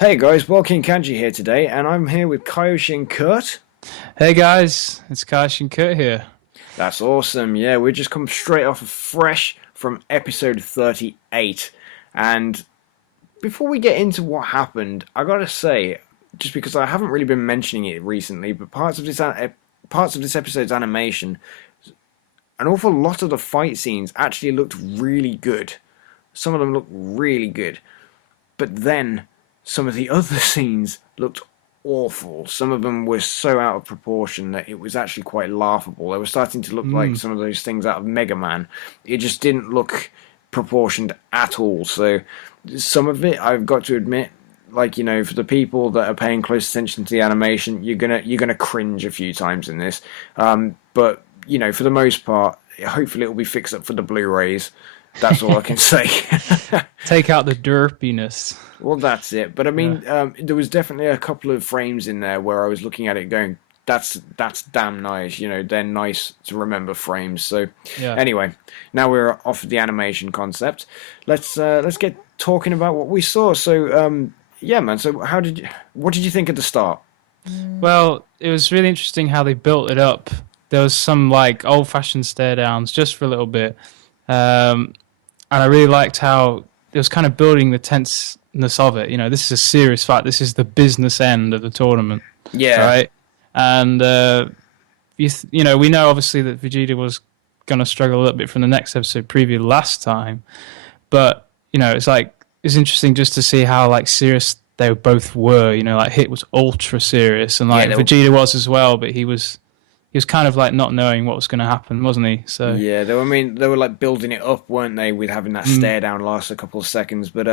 Hey guys, Walking Kanji here today, and I'm here with Kaioshin Curt. Hey guys, it's Kaioshin Curt here. That's awesome. Yeah, we just come straight off of fresh from episode 38. And before we get into what happened, I gotta say, just because I haven't really been mentioning it recently, but parts of this episode's animation, an awful lot of the fight scenes actually looked really good. Some of them looked really good. But then some of the other scenes looked awful. Some of them were so out of proportion that it was actually quite laughable. They were starting to look like Mm, some of those things out of Mega Man. It just didn't look proportioned at all. So some of it, I've got to admit, like for the people that are paying close attention to the animation, you're gonna cringe a few times in this. But for the most part, hopefully it'll be fixed up for the Blu-rays. That's all I can say. Take out the derpiness. Well, that's it. But I Yeah, mean, there was definitely a couple of frames in there where I was looking at it going, "That's damn nice." They're nice to remember frames. So, yeah. anyway, now we're off of the animation concept. Let's get talking about what we saw. So, yeah, man. So, what did you think at the start? Well, it was really interesting how they built it up. There was some like old-fashioned stare downs just for a little bit, and I really liked how it was kind of building the tenseness of it. This is a serious fight. This is the business end of the tournament, Yeah, right? And we know obviously that Vegeta was going to struggle a little bit from the next episode preview last time, but it's interesting just to see how like serious they both were. Like Hit was ultra serious, and yeah, like Vegeta was as well, but he was kind of like not knowing what was going to happen, wasn't he? So Yeah, they were, I mean, they were like building it up, weren't they, with having that mm, stare down last a couple of seconds. But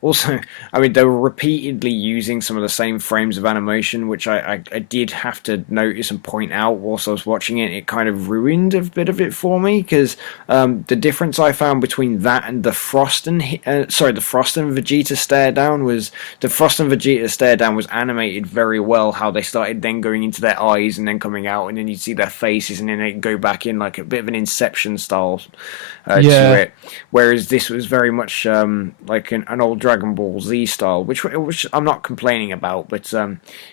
also, I mean, they were repeatedly using some of the same frames of animation, which I did have to notice and point out whilst I was watching it. It kind of ruined a bit of it for me because the difference I found between that and the Frost and Vegeta stare down was the Frost and Vegeta stare down was animated very well. How they started then going into their eyes and then coming out, and then you see their faces, and then they go back in like a bit of an Inception style to yeah, it. Whereas this was very much like an old Dragon Ball Z style, which I'm not complaining about, but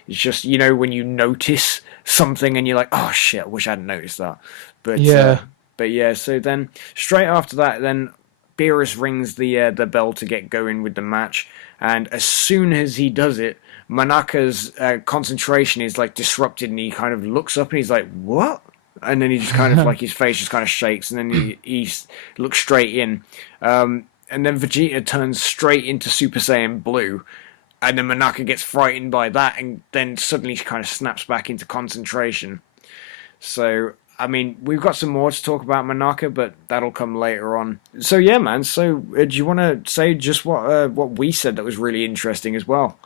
it's just when you notice something and you're like, oh shit, I wish I hadn't noticed that. But yeah, yeah, so then straight after that, then Beerus rings the bell to get going with the match, and as soon as he does it, Manaka's concentration is like disrupted, and he kind of looks up and he's like, "What?" And then he just kind of like his face just kind of shakes, and then he looks straight in, and then Vegeta turns straight into Super Saiyan Blue, and then Manaka gets frightened by that, and then suddenly kind of snaps back into concentration. So, I mean, we've got some more to talk about Manaka, but that'll come later on. So, yeah, man. So, do you want to say just what we said that was really interesting as well?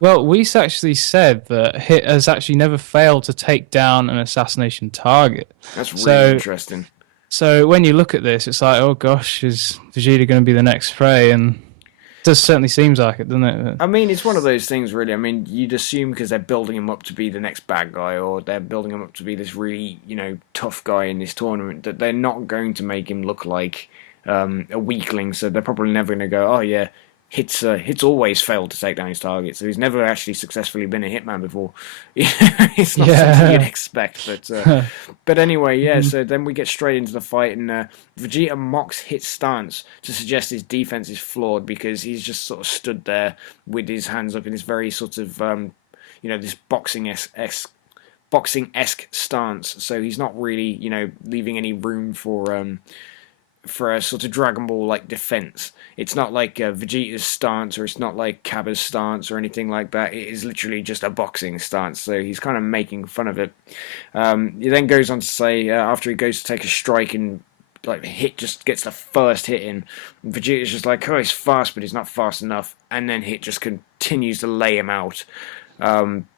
Well, Weiss actually said that Hit has actually never failed to take down an assassination target. That's really So, interesting. so when you look at this, it's like, oh gosh, is Vegeta going to be the next prey? And it does certainly seems like it, doesn't it? I mean, it's one of those things, really. I mean, you'd assume because they're building him up to be the next bad guy, or they're building him up to be this really, tough guy in this tournament, that they're not going to make him look like a weakling. So they're probably never going to go, oh yeah, Hit's always failed to take down his target, so he's never actually successfully been a hitman before. It's not something you'd Yeah. expect, but anyway, yeah. So then we get straight into the fight, and Vegeta mocks Hit's stance to suggest his defense is flawed because he's just sort of stood there with his hands up in this very sort of this boxing esque stance. So he's not really leaving any room for a sort of Dragon Ball like defense. It's not like Vegeta's stance, or it's not like Cabba's stance or anything like that. It is literally just a boxing stance. So he's kind of making fun of it. He then goes on to say after he goes to take a strike and like Hit just gets the first hit in, Vegeta's just like, oh, he's fast, but he's not fast enough. And then Hit just continues to lay him out. Um,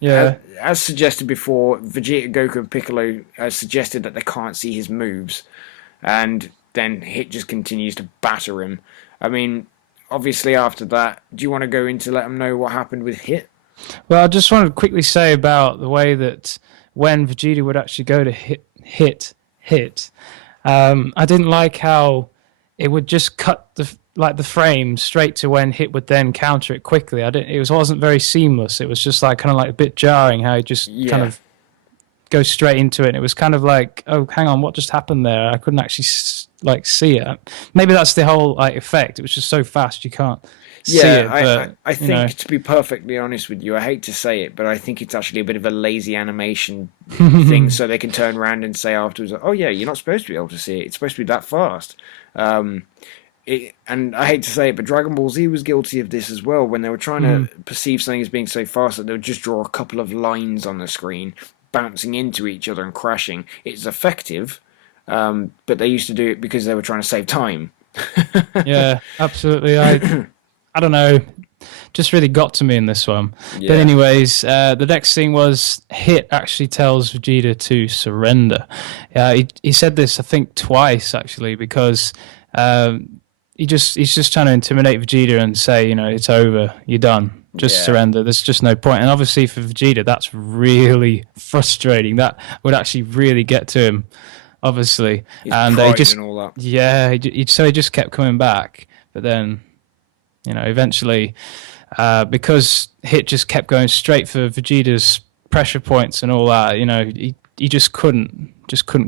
as, Yeah. as suggested before, Vegeta, Goku, and Piccolo suggested that they can't see his moves, and then Hit just continues to batter him. I mean, obviously after that, do you want to go into let them know what happened with Hit? Well, I just wanted to quickly say about the way that when Vegeta would actually go to hit, I didn't like how it would just cut the like the frame straight to when Hit would then counter it quickly. Wasn't very seamless. It was just like kind of like a bit jarring how he just kind Yeah. of go straight into it. And it was kind of like, oh, hang on, what just happened there? I couldn't actually like see it. Maybe that's the whole like effect. It was just so fast you can't see Yeah, it. But I you know, think, to be perfectly honest with you, I hate to say it, but I think it's actually a bit of a lazy animation thing, so they can turn around and say afterwards, "Oh yeah, you're not supposed to be able to see it. It's supposed to be that fast." Um, and I hate to say it, but Dragon Ball Z was guilty of this as well when they were trying to perceive something as being so fast that they would just draw a couple of lines on the screen, bouncing into each other and crashing. It's effective, but they used to do it because they were trying to save time. yeah, absolutely. I don't know. Just really got to me in this one. But Yeah, anyways, the next thing was Hit actually tells Vegeta to surrender. He said this I think twice actually because he's just trying to intimidate Vegeta and say, you know, it's over, you're done. Just yeah. surrender. There's just no point. And obviously for Vegeta, that's really frustrating. That would actually really get to him, obviously. His And he pride just, and all that. yeah, so he just kept coming back. But then, you know, eventually, because Hit just kept going straight for Vegeta's pressure points and all that, you know, he just couldn't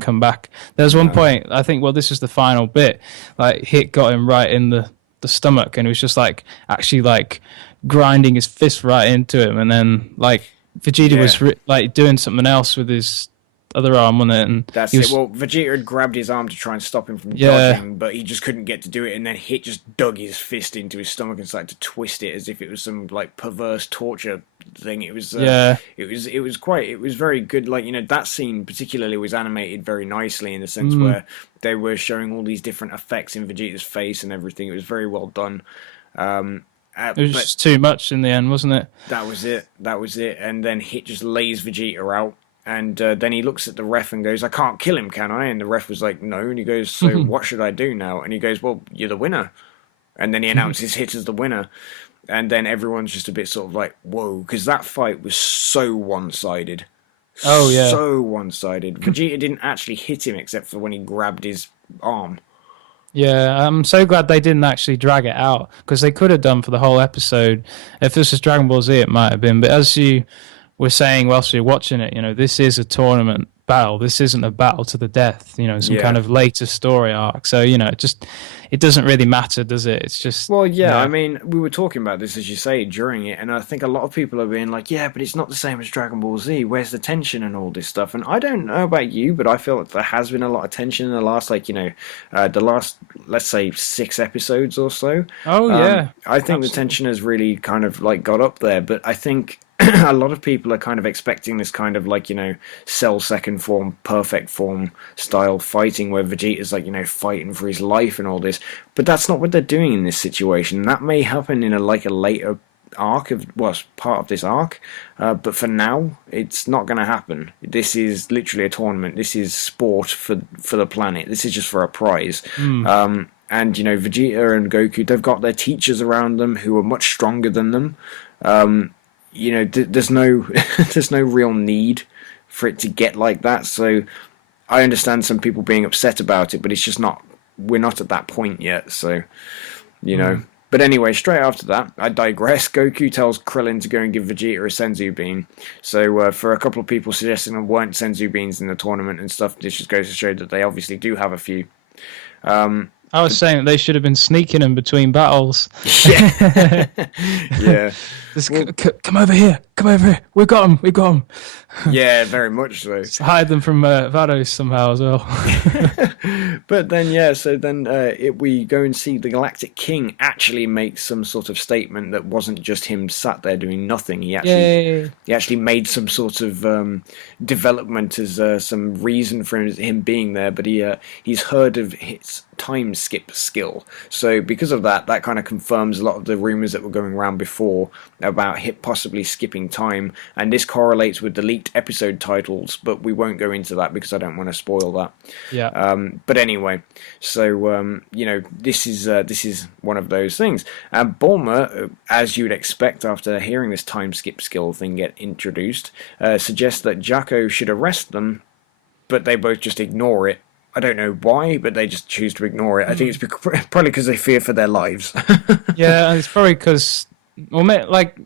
come back. There was one point, I think, well, this is the final bit, like Hit got him right in the stomach, and it was just like actually like grinding his fist right into him, and then like Vegeta was like doing something else with his other arm on it, and That's it. Well, Vegeta had grabbed his arm to try and stop him from Yeah. dodging, but he just couldn't get to do it, and then Hit just dug his fist into his stomach and started to twist it as if it was some like perverse torture thing. It was it was very good. Like, you know, that scene particularly was animated very nicely in the sense where they were showing all these different effects in Vegeta's face and everything. It was very well done. It was just too much in the end, wasn't it? That was it. That was it. And then Hit just lays Vegeta out. And then he looks at the ref and goes, "I can't kill him, can I?" And the ref was like, "No." And he goes, "So what should I do now?" And he goes, "Well, you're the winner." And then he announces Hit as the winner. And then everyone's just a bit sort of like, whoa, because that fight was so one-sided. Oh, yeah. So one-sided. Vegeta didn't actually hit him except for when he grabbed his arm. Yeah, I'm so glad they didn't actually drag it out, because they could have done for the whole episode. If this was Dragon Ball Z, it might have been. But as you were saying whilst we were watching it, you know, this is a tournament battle. This isn't a battle to the death, you know, some kind of later story arc. So, you know, it doesn't really matter, does it? It's just... Well, yeah, I mean, we were talking about this, as you say, during it, and I think a lot of people are being like, yeah, but it's not the same as Dragon Ball Z. Where's the tension and all this stuff? And I don't know about you, but I feel like there has been a lot of tension in the last, like, you know, the last, let's say, 6 episodes or so. Oh, yeah. I think the tension has really kind of, like, got up there, but I think a lot of people are kind of expecting this kind of, like, you know, Cell second form, perfect form style fighting where Vegeta's, like, you know, fighting for his life and all this. But that's not what they're doing in this situation. That may happen in a later arc of, well, part of this arc, but for now, it's not going to happen. This is literally a tournament. This is sport for the planet. This is just for a prize. And, you know, Vegeta and Goku, they've got their teachers around them who are much stronger than them. You know, there's no there's no real need for it to get like that. So I understand some people being upset about it, but it's just not. We're not at that point yet. So, you know. But anyway, straight after that, I digress. Goku tells Krillin to go and give Vegeta a Senzu Bean. So for a couple of people suggesting there weren't Senzu Beans in the tournament and stuff, this just goes to show that they obviously do have a few. I was saying that they should have been sneaking them between battles. Yeah. Yeah. Just, come over here. Come over here. We got him. We got him. Yeah, very much so. Just hide them from Vados somehow as well. But then, yeah, so then we go and see the Galactic King actually make some sort of statement that wasn't just him sat there doing nothing. He actually made some sort of development as some reason for him being there, but he's heard of his time skip skill. So because of that kind of confirms a lot of the rumors that were going around before about Hit possibly skipping time, and this correlates with the leaked episode titles, but we won't go into that because I don't want to spoil that. Yeah. But anyway, so you know, this is one of those things. And Bulma, as you'd expect after hearing this time skip skill thing get introduced, suggests that Jacko should arrest them, but they both just ignore it I don't know why, but they just choose to ignore it. I think it's probably because they fear for their lives. Yeah, and it's probably because, well,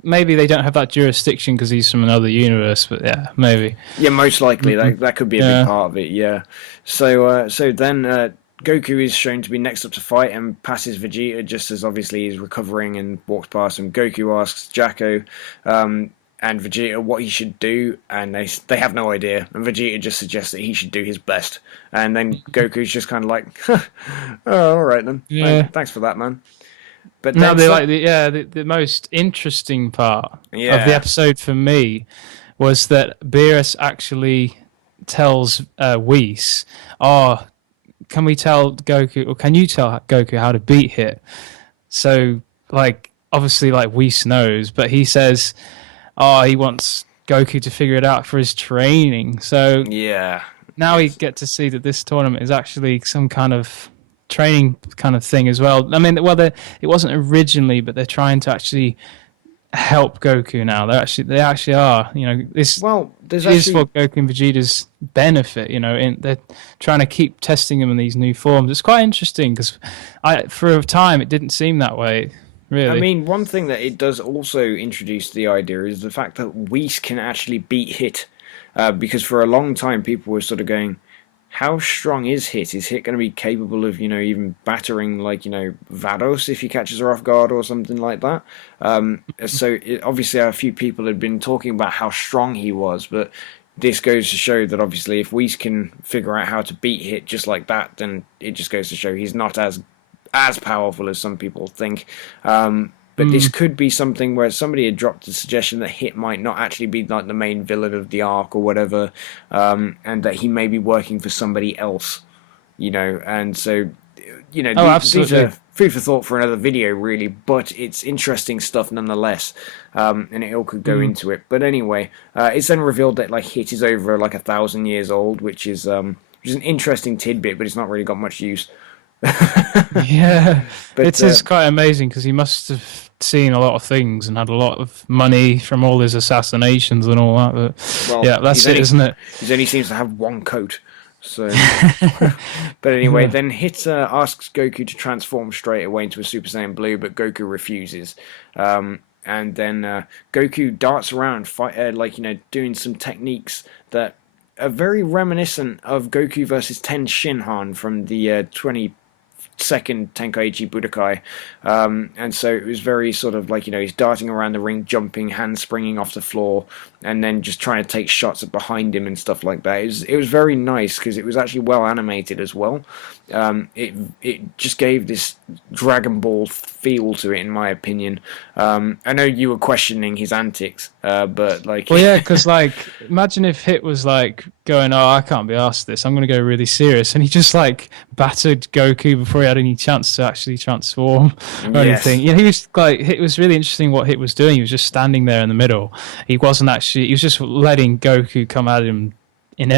maybe they don't have that jurisdiction because he's from another universe. But yeah, maybe. Yeah, most likely that could be a big part of it. Yeah. So then Goku is shown to be next up to fight and passes Vegeta just as obviously he's recovering and walks past him. Goku asks Jacko and Vegeta what he should do, and they have no idea. And Vegeta just suggests that he should do his best, and then Goku's just kind of like, "Oh, all right then. Yeah. Thanks for that, man." But No, then they like the most interesting part of the episode for me was that Beerus actually tells Whis, "Oh, can we tell Goku, or can you tell Goku how to beat Hit?" So, like, obviously, like Whis knows, but he says, "Oh, he wants Goku to figure it out for his training." So yeah, now we get to see that this tournament is actually some kind of training kind of thing as well. I mean, well, it wasn't originally, but they're trying to actually help Goku now. They actually are. You know, this is for Goku and Vegeta's benefit. You know, they're trying to keep testing him in these new forms. It's quite interesting because for a time it didn't seem that way. Really. I mean, one thing that it does also introduce the idea is the fact that Whis can actually beat Hit, because for a long time people were sort of going, how strong is Hit? Is Hit going to be capable of, even battering, Vados if he catches her off guard or something like that? Obviously a few people had been talking about how strong he was, but this goes to show that obviously if Whis can figure out how to beat Hit just like that, then it just goes to show he's not as powerful as some people think. But this could be something where somebody had dropped the suggestion that Hit might not actually be like the main villain of the arc or whatever, and that he may be working for somebody else, and so, these are food for thought for another video, really, but it's interesting stuff nonetheless, and it all could go into it. But anyway, it's then revealed that Hit is over 1,000 years old, which is an interesting tidbit, but it's not really got much use. Yeah, but it is quite amazing because he must have seen a lot of things and had a lot of money from all his assassinations and all that. But yeah, that's it, isn't it? He only seems to have one coat. So, but anyway, then Hit asks Goku to transform straight away into a Super Saiyan Blue, but Goku refuses. And then Goku darts around, doing some techniques that are very reminiscent of Goku versus Ten Shinhan from the 22nd Tenkaichi Budokai, and so it was very sort of he's darting around the ring, jumping, hand springing off the floor, and then just trying to take shots behind him and stuff like that. It was very nice because it was actually well animated as well. It just gave this Dragon Ball feel to it, in my opinion. I know you were questioning his antics, but well, yeah, because imagine if Hit was going, "Oh, I can't be asked this. I'm going to go really serious," and he just battered Goku before he had any chance to actually transform or anything. Yeah, it was really interesting what Hit was doing. He was just standing there in the middle. He wasn't actually. He was just letting Goku come at him in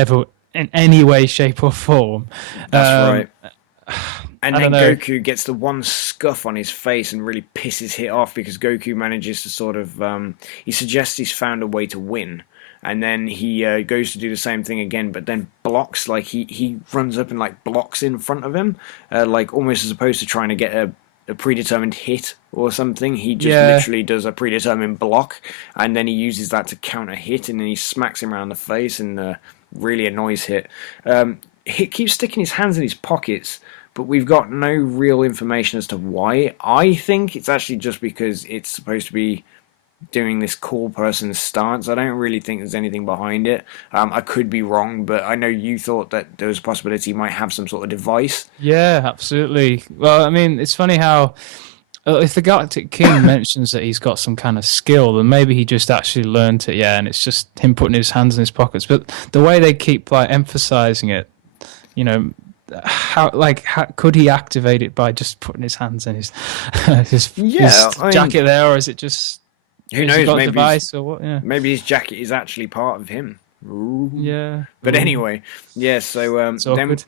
any way, shape, or form. That's right. And then Goku gets the one scuff on his face and really pisses Hit off because Goku manages to sort of he suggests he's found a way to win, and then he goes to do the same thing again, but then blocks. He runs up and blocks in front of him, almost as opposed to trying to get a predetermined hit or something. He just literally does a predetermined block, and then he uses that to counter Hit, and then he smacks him around the face and really annoys Hit. Hit keeps sticking his hands in his pockets, but we've got no real information as to why. I think it's actually just because it's supposed to be doing this cool person stance. I don't really think there's anything behind it. I could be wrong, but I know you thought that there was a possibility he might have some sort of device. Yeah, absolutely. Well, I mean, it's funny how if the Galactic King mentions that he's got some kind of skill, then maybe he just actually learned it, and it's just him putting his hands in his pockets. But the way they keep emphasizing it, how could he activate it by just putting his hands in his jacket there, or is it just who knows? Maybe device or what? Yeah, maybe his jacket is actually part of him. Ooh. Yeah, but anyway, yeah. So then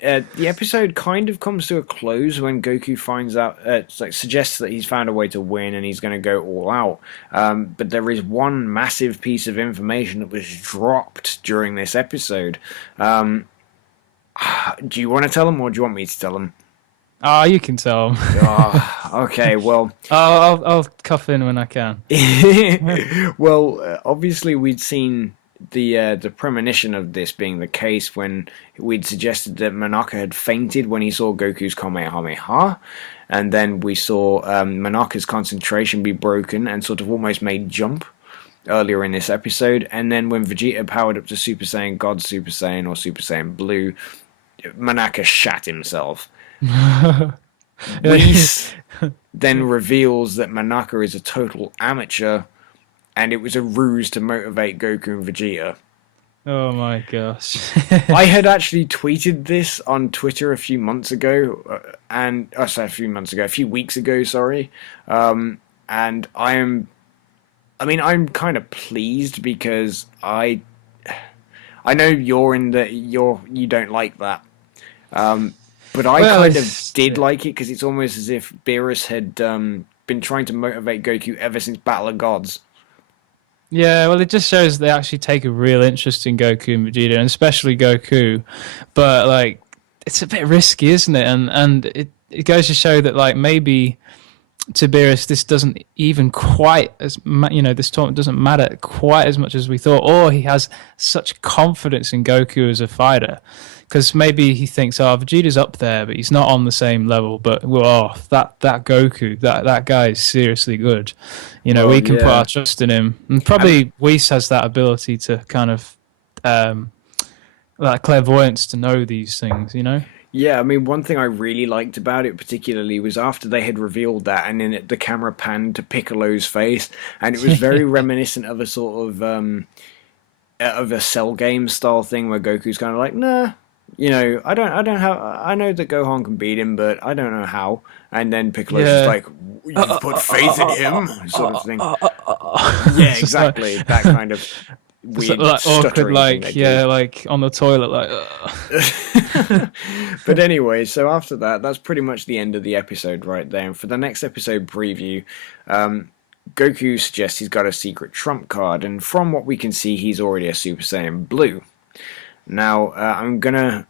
the episode kind of comes to a close when Goku finds out, suggests that he's found a way to win and he's going to go all out. But there is one massive piece of information that was dropped during this episode. Do you want to tell him, or do you want me to tell him? Ah, you can tell him. Oh, okay, well, I'll cuff in when I can. well, obviously we'd seen the premonition of this being the case when we'd suggested that Manaka had fainted when he saw Goku's Kamehameha, and then we saw Manaka's concentration be broken and sort of almost made jump earlier in this episode, and then when Vegeta powered up to Super Saiyan God, Super Saiyan, or Super Saiyan Blue, Manaka shat himself. Whis then reveals that Manaka is a total amateur, and it was a ruse to motivate Goku and Vegeta. Oh my gosh. I had actually tweeted this on Twitter a few months ago, a few weeks ago, sorry. And I'm kind of pleased because I know you don't like that. But I kind of did like it because it's almost as if Beerus had been trying to motivate Goku ever since Battle of Gods. Yeah, well, it just shows they actually take a real interest in Goku and Vegeta, and especially Goku. But like, it's a bit risky, isn't it? And it goes to show that like maybe to Beerus this doesn't even quite this tournament doesn't matter quite as much as we thought, or he has such confidence in Goku as a fighter. Because maybe he thinks, oh, Vegeta's up there, but he's not on the same level. But that Goku, that guy is seriously good. We can put our trust in him. And probably Whis has that ability to kind of that clairvoyance to know these things. Yeah, I mean, one thing I really liked about it particularly was after they had revealed that, and then the camera panned to Piccolo's face, and it was very reminiscent of a sort of a Cell game style thing where Goku's kind of like, nah. I know that Gohan can beat him, but I don't know how. And then Piccolo's just like, you've put faith in him, sort of thing. Yeah, exactly. That kind of weird, like awkward, like like on the toilet, like. But anyway, so after that, that's pretty much the end of the episode right there. And for the next episode preview, Goku suggests he's got a secret trump card, and from what we can see, he's already a Super Saiyan Blue. Now, I'm gonna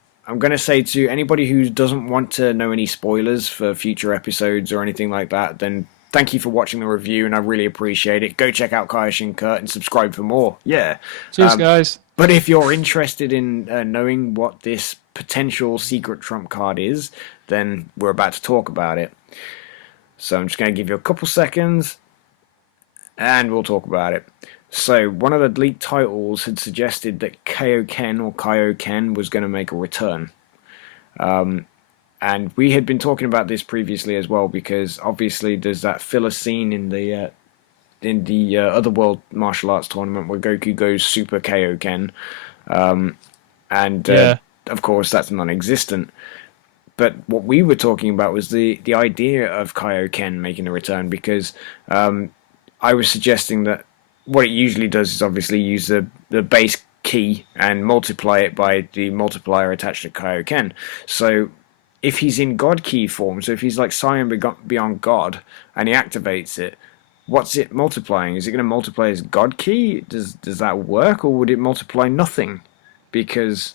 say to anybody who doesn't want to know any spoilers for future episodes or anything like that, then thank you for watching the review, and I really appreciate it. Go check out Kaioshin Curt and subscribe for more. Yeah. Cheers, guys. But if you're interested in knowing what this potential secret trump card is, then we're about to talk about it. So I'm just going to give you a couple seconds, and we'll talk about it. So, one of the leaked titles had suggested that Kaioken was going to make a return. And we had been talking about this previously as well, because obviously there's that filler scene in the Otherworld martial arts tournament where Goku goes Super Kaioken. Of course, that's non-existent. But what we were talking about was the idea of Kaioken making a return, because I was suggesting that what it usually does is obviously use the base key and multiply it by the multiplier attached to Kaioken. So if he's in God key form, so if he's like Saiyan beyond God and he activates it, what's it multiplying? Is it going to multiply his God key? Does that work, or would it multiply nothing? Because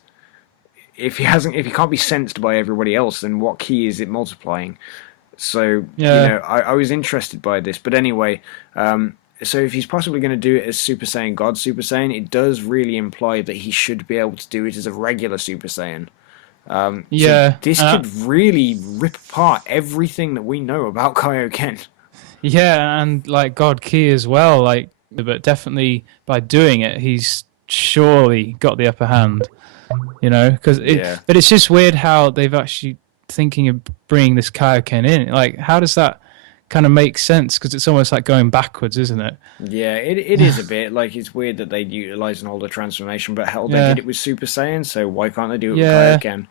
if he can't be sensed by everybody else, then what key is it multiplying? So I was interested by this, but anyway. So if he's possibly going to do it as Super Saiyan God Super Saiyan, it does really imply that he should be able to do it as a regular Super Saiyan. So this could really rip apart everything that we know about Kaioken. Yeah, and like God Key as well, but definitely by doing it, he's surely got the upper hand. But it's just weird how they've actually thinking of bringing this Kaioken in. Like, how does that kind of make sense? Because it's almost like going backwards, isn't it? Yeah, it is a bit. Like, it's weird that they'd utilise an older transformation, but hell, they did it with Super Saiyan, so why can't they do it with Kaioken?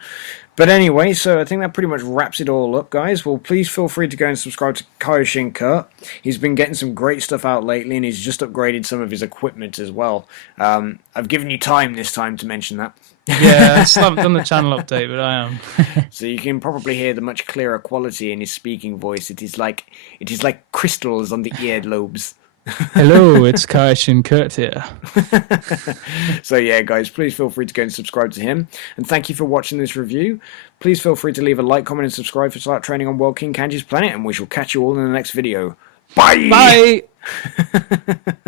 But anyway, so I think that pretty much wraps it all up, guys. Well, please feel free to go and subscribe to Kaioshin Curt. He's been getting some great stuff out lately, and he's just upgraded some of his equipment as well. I've given you time this time to mention that. Yeah, I still haven't done the channel update, but I am. So you can probably hear the much clearer quality in his speaking voice. It is like crystals on the earlobes. Hello, it's Kaioshin Curt here. So yeah, guys, please feel free to go and subscribe to him. And thank you for watching this review. Please feel free to leave a like, comment, and subscribe for Start Training on World King Kanji's planet, and we shall catch you all in the next video. Bye! Bye!